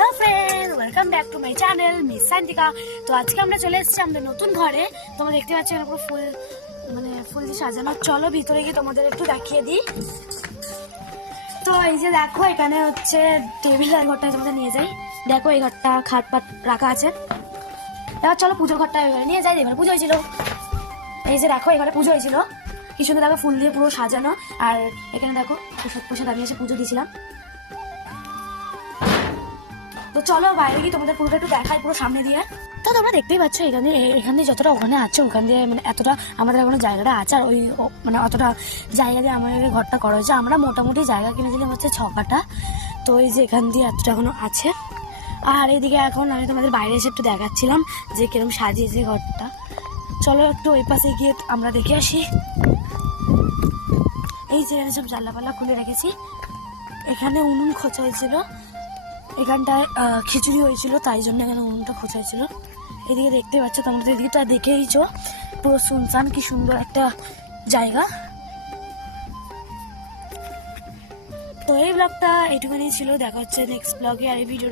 Hello friend, welcome back to my channel miss Santika. তো আজকে আমরা চলে এসেছি আমাদের নতুন ঘরে। তোমরা দেখতে পাচ্ছ এখানে পুরো ফুল দিয়ে সাজানো। চলো ভিতরে গিয়ে তোমাদের একটু দেখিয়ে দিই। তো এই যে দেখো, এখানে হচ্ছে টেবিল আর ঘরটা তোমাদের নিয়ে যাই। দেখো এই ঘরটা খাট পাট রাখা আছে। এবার চলো পুজোর ঘরটা এবারে নিয়ে যাই। এবার পুজো হয়েছিল, এই যে দেখো এখানে পুজো হয়েছিল কি সুন্দর, দেখো ফুল দিয়ে পুরো সাজানো। আর এখানে দেখো প্রসাদ প্রসাদ আমি এসে পুজো দিয়েছিলাম। তো চলো বাইরে গিয়ে তোমাদের পুরোটা একটু দেখাই, পুরো সামনে দিয়ে। তো তোমরা দেখতেই পাচ্ছ এখানে যতটা ওখানে আছে, ওখান দিয়ে মানে এতটা আমাদের এখনো জায়গাটা আছে। আর ওই মানে অতটা জায়গা দিয়ে আমাদের ঘরটা করা হয়েছে। আমরা মোটামুটি জায়গা কিনেছিলাম হচ্ছে 6 কাঠা। তো এই যে এখান দিয়ে এতটা এখনো আছে। আর এইদিকে এখন আমি তোমাদের বাইরে এসে একটু দেখাচ্ছিলাম যে কিরকম সাজিয়েছে ঘরটা। চলো একটু ওই পাশে গিয়ে আমরা দেখে আসি। এই যে সব জানলা খুলে রেখেছি। এখানে উনুন খোঁচা হয়েছিল, এখানটায় খিচুড়ি হয়েছিল, তাই জন্য এখানে উনুনটা খোঁচা হয়েছিল। এদিকে দেখতে পাচ্ছ তোমরা, এদিকটা দেখেইছো পুরো শুনশান, কি সুন্দর একটা জায়গা। তো এই ব্লগটা এইটুখানি ছিল, দেখা হচ্ছে নেক্সট ব্লগে। আর এই ভিডিওটা